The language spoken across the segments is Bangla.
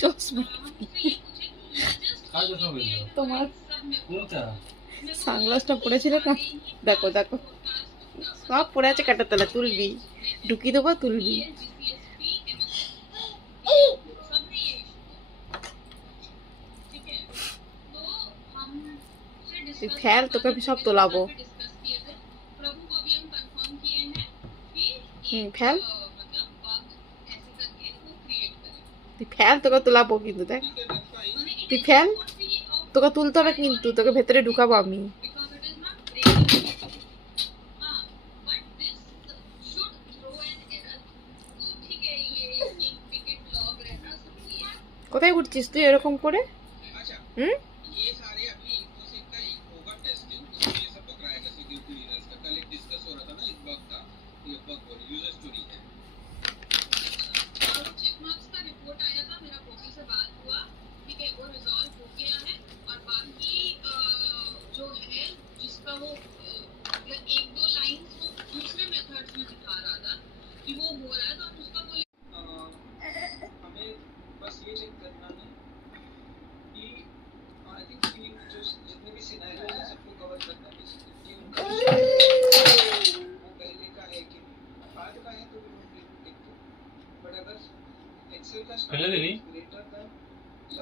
চশমা তোমার সানগ্লাসটা পড়েছিল না, দেখো দেখো সব পড়ে আছে কাটার তলা, তুলবি ঢুকিয়ে দেবো, তুলবি। তুই ফেল, তোকে আমি সব তোলাবো। ফেল, তুই ফেল, তোকে তোলাবো কিন্তু, দেখ তুই ফেল, তোকে তুলতে হবে কিন্তু, তোকে ভেতরে ঢুকাবো আমি। কোথায় উঠছিস তুই এরকম করে? হুম,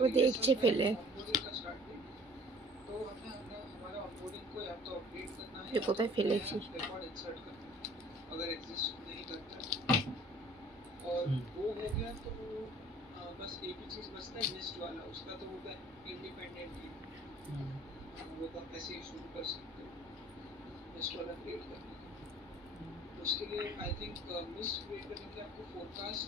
ও দেখছে ফেলে, কোথায় ফেলেছিস? बस एक ही चीज बचता है लिस्ट वाला, उसका तो वो इंडिपेंडेंट है, वो तो ऐसे ही शुरू कर सकते हो लिस्ट वाला क्रिएट करने के। उसके लिए आई थिंक लिस्ट क्रिएट करने के आपको फोरकास्ट